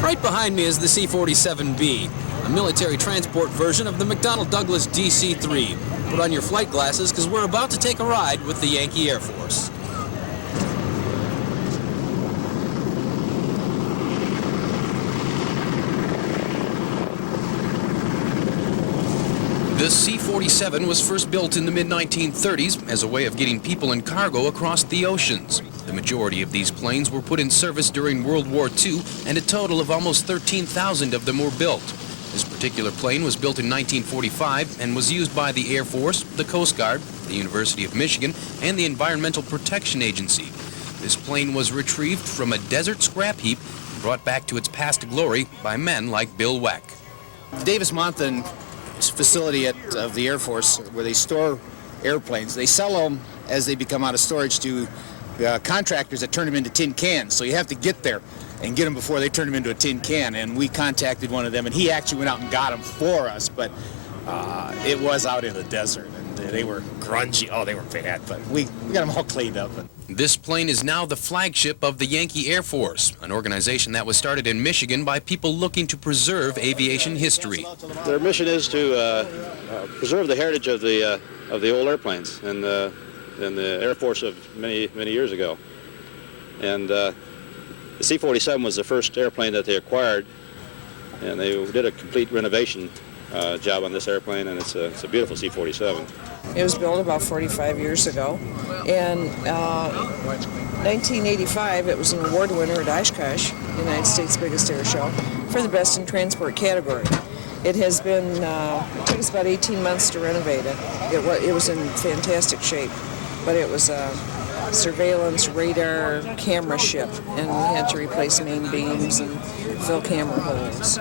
Right behind me is the C-47B, a military transport version of the McDonnell Douglas DC-3. Put on your flight glasses because we're about to take a ride with the Yankee Air Force. The C-47 was first built in the mid-1930s as a way of getting people and cargo across the oceans. The majority of these planes were put in service during World War II, and a total of almost 13,000 of them were built. This particular plane was built in 1945 and was used by the Air Force, the Coast Guard, the University of Michigan, and the Environmental Protection Agency. This plane was retrieved from a desert scrap heap and brought back to its past glory by men like Bill Weck. Davis-Monthan facility of the Air Force, where they store airplanes, they sell them as they become out of storage to contractors that turn them into tin cans. So you have to get there and get them before they turn them into a tin can. And we contacted one of them, and he actually went out and got them for us, but it was out in the desert, and they were grungy. Oh, they were bad, but we got them all cleaned up. This plane is now the flagship of the Yankee Air Force, an organization that was started in Michigan by people looking to preserve aviation history. Their mission is to preserve the heritage of the old airplanes and the Air Force of many years ago. And the C-47 was the first airplane that they acquired, and they did a complete renovation job on this airplane, and it's a beautiful C-47. It was built about 45 years ago, and 1985 it was an award winner at Oshkosh, the United States' biggest air show, for the best in transport category. It has been, it took us about 18 months to renovate it. It was in fantastic shape, but it was a surveillance radar camera ship, and we had to replace main beams and fill camera holes.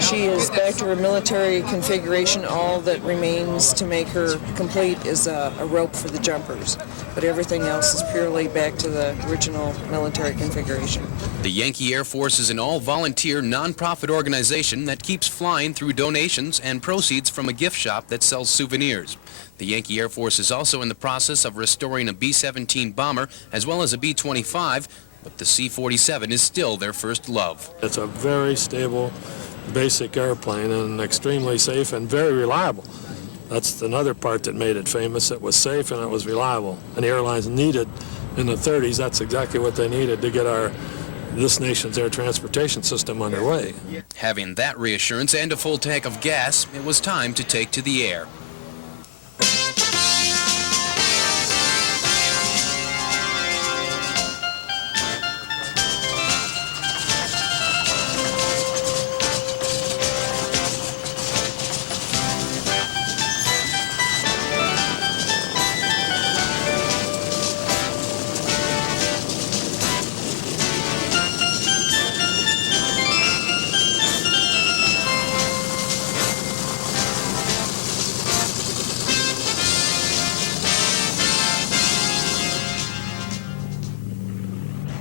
She is back to her military configuration. All that remains to make her complete is a rope for the jumpers, but everything else is purely back to the original military configuration. The Yankee Air Force is an all-volunteer, non-profit organization that keeps flying through donations and proceeds from a gift shop that sells souvenirs. The Yankee Air Force is also in the process of restoring a B-17 bomber as well as a B-25, but the C-47 is still their first love. It's a very stable, basic airplane and extremely safe and very reliable. That's another part that made it famous. It was safe and it was reliable. And the airlines needed, in the 30s, that's exactly what they needed to get this nation's air transportation system underway. Having that reassurance and a full tank of gas, it was time to take to the air.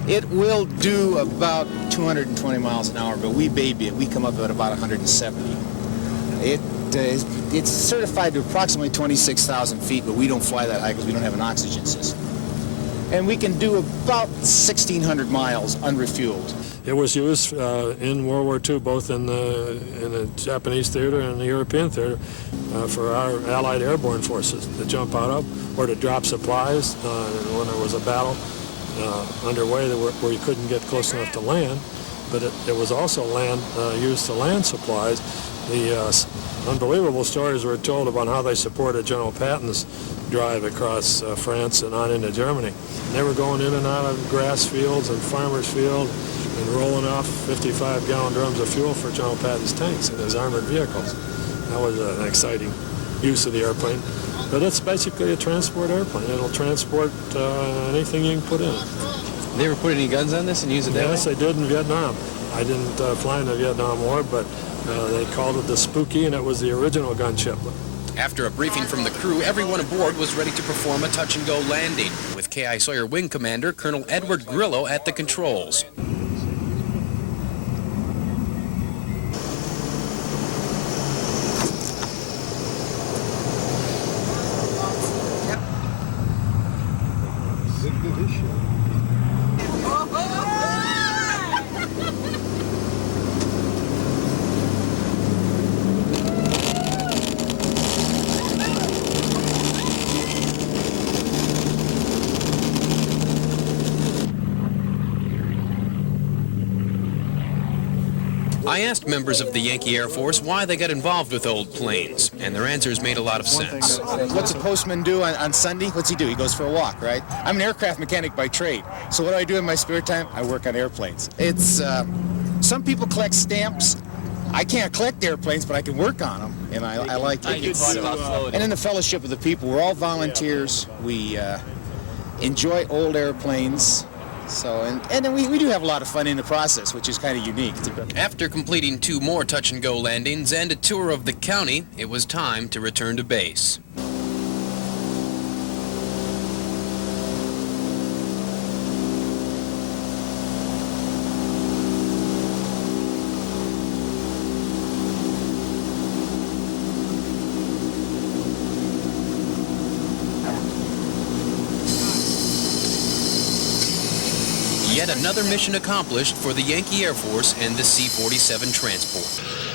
It will do about 220 miles an hour, but we baby it. We come up at about 170. It's certified to approximately 26,000 feet, but we don't fly that high because we don't have an oxygen system. And we can do about 1,600 miles unrefueled. It was used in World War II, both in the Japanese theater and the European theater, for our Allied airborne forces to jump out of or to drop supplies when there was a battle underway where you couldn't get close enough to land. But it was also used to land supplies. The unbelievable stories were told about how they supported General Patton's drive across France and on into Germany. They were going in and out of grass fields and farmers' fields and rolling off 55-gallon drums of fuel for General Patton's tanks and his armored vehicles. That was an exciting use of the airplane. But it's basically a transport airplane. It'll transport anything you can put in it. They ever put any guns on this and use it that way? Yes, they did in Vietnam. I didn't fly in the Vietnam War, but they called it the Spooky, and it was the original gunship. After a briefing from the crew, everyone aboard was ready to perform a touch-and-go landing, with K.I. Sawyer Wing Commander Colonel Edward Grillo at the controls. I asked members of the Yankee Air Force why they got involved with old planes, and their answers made a lot of sense. What's a postman do on Sunday? What's he do? He goes for a walk, right? I'm an aircraft mechanic by trade. So what do I do in my spare time? I work on airplanes. It's, some people collect stamps. I can't collect airplanes, but I can work on them, and I like it. And then the fellowship of the people. We're all volunteers. We enjoy old airplanes. So, and then we do have a lot of fun in the process, which is kind of unique. After completing 2 more touch-and-go landings and a tour of the county, it was time to return to base. Yet another mission accomplished for the Yankee Air Force and the C-47 transport.